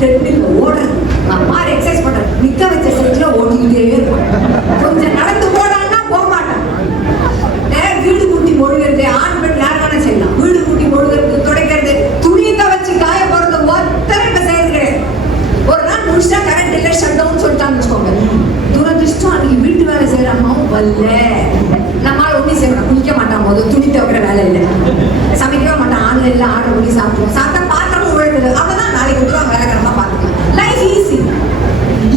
ட்ரெட்மில்ல ஓடுறது. அம்மா எக்ஸசைஸ் பண்றது, நிக்க வச்ச சைட்ல ஓடிக்கிட்டே இருக்கும். கொஞ்சம் நடந்து போடான்னா போக மாட்டான். வீடு கூட்டி மொழுகிறது, ஆண் பெண் யார் வேணா செய்யலாம். வீடு கூட்டி மொழுகிறது, துடைக்கிறது, துணியை வச்சு காய போறது ஒருத்தரை இப்ப செய்யறது கிடையாது. ஒரு நாள் முடிச்சா கரண்ட் இல்லை, ஷட் டவுன் சொல்லிட்டான்னு வச்சுக்கோங்க. துரதிருஷ்டம் அன்னைக்கு வீட்டு வேலை செய்யற அம்மாவும் வரல. நம்மளால ஒண்ணு செய்யணும், குளிக்க மாட்டான், போது துணி துவைக்கிற வேலை இல்லை, சமைக்கவே மாட்டான், ஆன்லைன்ல இல்லை ஆர்டர் பண்ணி சாப்பிடுவோம். சாப்பிட்டா பாத்திரமும் உழைக்குது, அவதான் நாளைக்கு விட்டுருவாங்க, வேலைக்காரமா பாத்துக்கலாம். Life easy.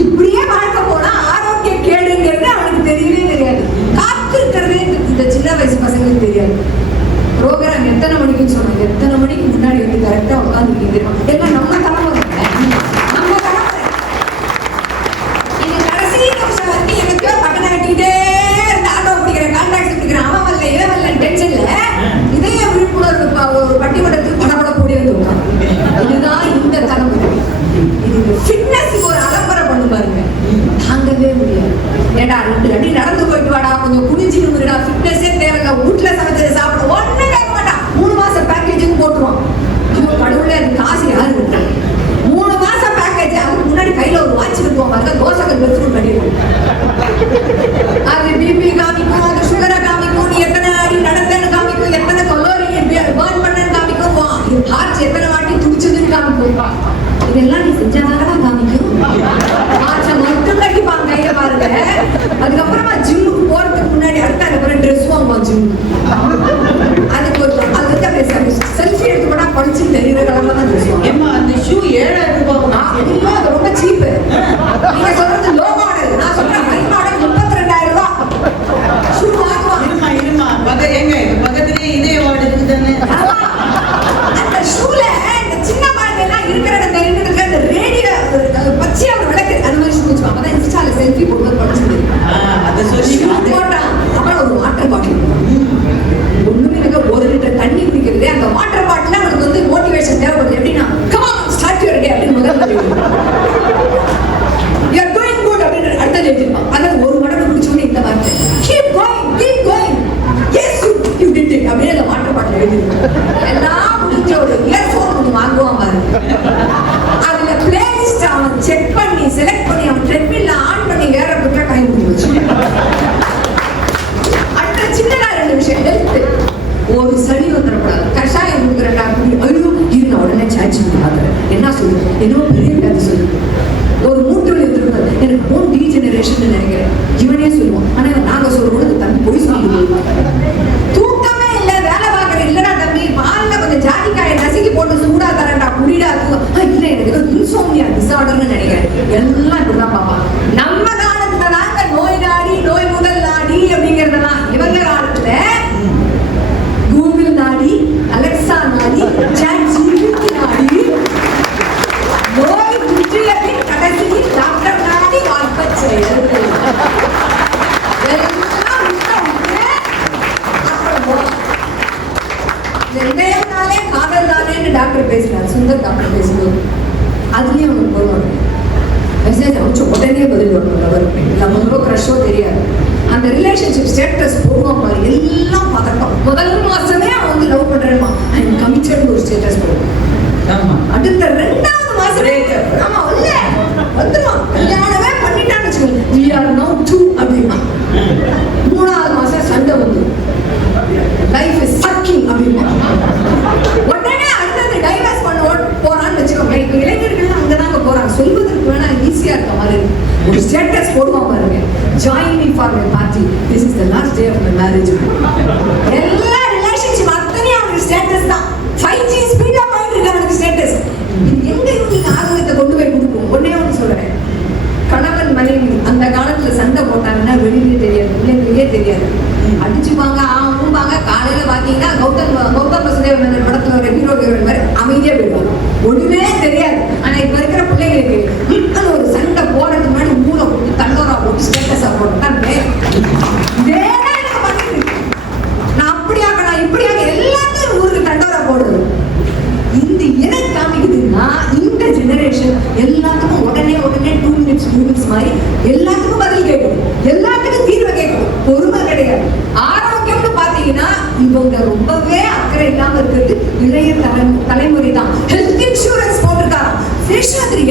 இப்படியே வாழ்க்கை போனா ஆரோக்கிய கேடுங்கிறது அவனுக்கு தெரியவே தெரியாது. காத்து இருக்கிறதே இந்த சின்ன வயசு பசங்களுக்கு தெரியாது. ப்ரோக்ராம் எத்தனை மணிக்குன்னு சொன்னாங்க, எத்தனை மணிக்கு முன்னாடி வந்து கரெக்டா உட்காந்துருக்கீங்க தெரியுமா? ஏன்னா நம்ம தலைமுறை இது கடைசி நிமிஷம் வரைக்கும் எனக்கு பட்டன் ஆட்டிக்கிட்டே இருந்த ஆட்டோ பிடிக்கிற கான்ட்ராக்ட் பிடிக்கிறேன், அவன் வரல இவன் வரல டென்ஷன்ல இதய விழிப்புணர்வு ஒரு பட்டிமன்றத்துக்கு படப்பட கூடிய வந்து. இதுதான் இந்த தலைமுறை. இது ஃபிட்னஸுக்கு ஒரு அலம்பரம் பண்ணு பாருங்க, தாங்கவே முடியாது. ஏடா 2 அடி நடந்து போயிட்டு வாடா, கொஞ்சம் குனிஞ்சு நிமிடா, ஃபிட்னஸே தேவையில்ல, வீட்டுல சமைச்சதை சாப்பிட ஒண்ணு கேட்க மாட்டான். 3 மாசம் பேக்கேஜுக்கு போட்டுருவான். கடவுளே அது காசு யாரு விட்டுறாங்க? 3 மாசம் பேக்கேஜ். அதுக்கு முன்னாடி கையில ஒரு வாட்ச் இருக்குவாங்க, அதுக்கு தோசை கட்டு பண்ணிடுவோம். அது பிபி காமிக்கும், அது சுகரை காமிக்கும், நீ எத்தனை அடி நடந்தேன்னு காமிக்கும், எத்தனை கலோரி பர்ன் பண்ணன்னு காமிக்கும், ஹார்ட் எத்தனை வாட்டி துடிச்சதுன்னு காமிக்கும். இதெல்லாம் நீ செஞ்சதாக காமிக்கும். மாற்றம் மட்டும் கட்டிப்பாங்க கையில பாருங்க. அதுக்கப்புறமா ஜிம்முக்கு போறதுக்கு முன்னாடி அடுத்த அதுக்கப்புறம் ட்ரெஸ் வாங்குவான் ஜிம். அதுக்கு ஒரு அதுக்கு செல்ஃபி எடுத்து கூட படிச்சு தெரியுற கலர்ல தான் ட்ரெஸ் வாங்குவான். அந்த ஷூ 7000 ரூபாய். அது ரொம்ப சீப்பு. நீங்க சொல்றது லோ மாடல், நான் சொல்றேன் ஹை மாடல் 32,000 ரூபாய் ஷூ வாங்குவான். இருமா எங்க பக்கத்துலயே இதே வார்டு இருக்குதானே. அந்த ஷூல இந்த சின்ன குழந்தைலாம் இருக்கிற இடம் தெரியுதுக்கு அந்த ரேடியோ பச்சை அவர் விளக்கு அந்த மாதிரி ஷூ வச்சுவாங்க. அதான் இன்ஸ்டால செல்ஃபி போட்டு படிச்சது. அதை சொல்லி போட்டான். அப்புறம் ஒரு வாட்டர் பாட்டில், ஒண்ணுமே எனக்கு 1 லிட்டர் தண்ணி குடிக்கிறது. அந்த வாட்டர் பாட்டில் அவனுக்கு வந்து மோட்டிவேஷன் தேவைப்படுது. எப்படின்னா come on start your day அப்படின்னு முதல்ல யூ ஆர் கோயிங் குட் அப்படின்னு அடுத்த எழுதிருப்பான். அதாவது ஒரு மடங்கு குடிச்சோன்னு இந்த வார்த்தை keep going yes you did it அப்படின்னு அந்த வாட்டர் பாட்டில் எழுதிருப்பான். எல்லாம் முடிஞ்ச ஒரு இயர்ஃபோன் ஒன்று வாங்குவான் பாருங்க. அதுல பிளேலிஸ்ட் அவன் செக் பண்ணி செலக்ட் பண்ணி அவன் ட்ரெட்மில்ல ஆன் பண்ணி வேற புத்தக கை முடிஞ்சு வச்சு. அடுத்த சின்னதா 2 விஷயம், ஹெல்த். ஒரு சளி வந்துடக்கூடாது, கஷாயம் கொடுக்குற டாக்டர் ஐயோ இருந்த உடனே சாய்ச்சி பார்க்குறேன், என்ன சொல்லுது, என்னவோ பெரிய வியாதி சொல்லுது. ஒரு மூட்டு வலி வந்துருக்காது, எனக்கு போன் டீஜெனரேஷன் நினைக்கிறேன், இவனே சொல்லுவோம். ஆனா நாங்க சொல்றது தம்பி போய் சொல்லுவோம். தூக்கமே இல்லை, வேலை பார்க்குற இல்லடா தம்பி, பால்ல கொஞ்சம் ஜாதிக்காயை நசுக்கி போட்டு சூடா தரேன்டா குடிடா தூக்கம் இல்லை, எனக்கு ஏதோ இன்சோம்னியா டிசார்டர்னு நினைக்கிறேன். எல்லாம் இப்படிதான் பார்ப்பான். நம்ம காலத்துல தாங்க நோய் நாடி, நோய் முதல் நாடி அப்படிங்கிறதெல்லாம். இவங்க காலத்துல கூகுள் நாடி, அலெக்சா நாடி, சாட் ஜிபிடி நாடி, நோய் முற்றியதின் கடைசி டாக்டர் நாடி வாழ்க்கை செயல். வெங்காயம்னாலே காதல் தானேன்னு டாக்டர் பேசுறாரு, சுந்தர் டாக்டர் பேசும்போது. அதுலயும் அவனுக்கு போடுவாங்க மெசேஜ் அனுப்பிச்சு உடனே பதில் வரணும். அவருக்கு நம்மளோ க்ரஷோ தெரியாது. அந்த ரிலேஷன்ஷிப் ஸ்டேட்டஸ் போடுவான் பாரு, எல்லாம் பதட்டம். முதல் மாசமே அவன் வந்து லவ் பண்றேன்மா, ஐ எம் கமிட்டட் ஒரு ஸ்டேட்டஸ் போடுவான். அடுத்த 2வது மாசமே ஆமா இல்ல வந்துருவான், கல்யாணமே பண்ணிட்டான்னு வச்சுக்கோங்க, we are now 2 அப்படின்னா. 3வது மாசம் சண்டை வந்து லைஃப் இஸ் சக்கிங் அப்படின்னா உடனே அடுத்தது டைவர்ஸ் பண்ண போறான்னு வச்சுக்கோங்க. இப்ப இளைஞர்கள் அங்கதாங்க போறாங்க. சொல்வதற்கு வேணா ஈஸியா இருக்க மாதிரி ஒரு ஸ்டேட்டஸ் போடுவான் பாருங்க, join me for my party, this is the last day of my marriage. எல்லா ரிலேஷன்ஷிப் அத்தனையும் அவனுக்கு ஸ்டேட்டஸ் தான். 5G ஸ்பீடா போயிட்டு இருக்கு அவனுக்கு ஸ்டேட்டஸ். எங்க நீங்க ஆர்வத்தை கொண்டு போய் கொடுக்கும். ஒன்னே ஒன்று சொல்றேன், கணவன் மனைவி அந்த காலத்துல சண்டை போட்டாங்கன்னா வெளியே தெரியாது, பிள்ளைங்களுக்கே தெரியாது, அடிச்சுப்பாங்க, ஆகும்பாங்க. காலையில பாத்தீங்கன்னா கௌதம் வசுதேவன் படத்துல ஒரு ஹீரோயின் மாதிரி அமைதியா போயிடுவாங்க, ஒண்ணுமே தெரியாது. ஆனா இப்ப இருக்கிற பிள்ளைங்களுக்கு ஒரு சண்டை போடுறதுக்கு முன்னாடி மூளை போட்டு தண்டோரா போட்டு ஸ்டேட்டஸா போட்டுதான் நான் அப்படியாக நான் இப்படியாக எல்லாத்தையும் ஊருக்கு தண்டோரா போடுறது. இந்த இணை காமிக்குதுன்னா இந்த ஜெனரேஷன் எல்லாத்துக்கும் உடனே 2 மினிட்ஸ் மாதிரி எல்லாத்துக்கும் பதில் கேட்கும், எல்லாத்துக்கும் தீர்வை கேட்கும். பொறுமை கிடையாது. ஆரோக்கியம்னு பாத்தீங்கன்னா இவங்க ரொம்பவே அக்கறை இல்லாம இருக்கிறது இளைய தலைமுறை தான். ஹெல்த் இன்சூரன்ஸ் போட்டிருக்காங்க. சேஷாத்ரி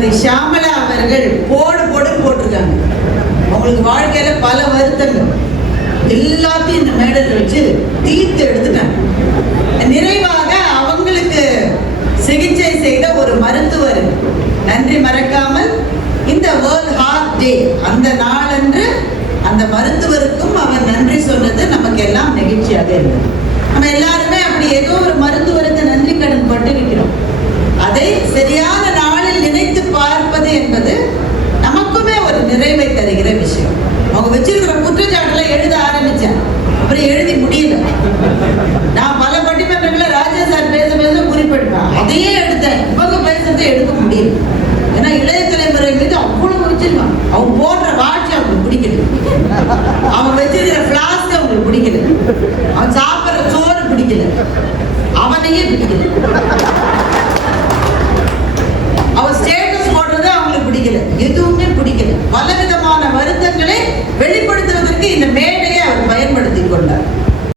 திருமதி ஷியாமளா அவர்கள் போடுன்னு போட்டிருக்காங்க. அவங்களுக்கு வாழ்க்கையில பல வருத்தங்கள் எல்லாத்தையும் இந்த மேடையில் வச்சு தீர்த்து எடுத்துட்டாங்க. நிறைவாக அவங்களுக்கு சிகிச்சை செய்த ஒரு மருத்துவர் நன்றி மறக்காமல் இந்த வேர்ல்ட் ஹார்ட் டே அந்த நாளன்று அந்த மருத்துவருக்கும் அவர் நன்றி சொன்னது நமக்கு எல்லாம் நெகிழ்ச்சியாக இருந்தது. நம்ம எல்லாருமே அப்படி ஏதோ ஒரு மருத்துவருக்கு நன்றி கடன் பட்டிருக்கிறோம். அதை சரியான நாளில் நினைத்து பார்ப்பது என்பது நமக்குமே ஒரு நிறைவை தருகிற விஷயம். அவங்க வச்சிருக்கிற குற்றச்சாட்டுல எழுத ஆரம்பிச்சேன், அப்புறம் எழுதி முடியல. நான் பல பட்டிமன்றங்களில் ராஜா சார் பேச குறிப்பிடுவேன், அதையே எடுத்தேன். இவங்க பேசுறதை எடுக்க முடியல. ஏன்னா இளைய தலைமுறை மீது அவ்வளவு வச்சிருவான். அவங்க போடுற வாட்சி அவங்களுக்கு பிடிக்கல, அவன் வச்சிருக்கிற பிளாஸ்க் அவங்களுக்கு பிடிக்கல, அவன் சாப்பிட்ற சோறு பிடிக்கல, அவனையே பிடிக்கல, அவன் ஸ்டேட்டஸ் போடுறது அவங்களுக்கு பிடிக்கல, எதுவுமே பிடிக்கல. பலவிதமான வருத்தங்களை வெளிப்படுத்துவதற்கு இந்த மேடையை அவர் பயன்படுத்தி கொண்டார்.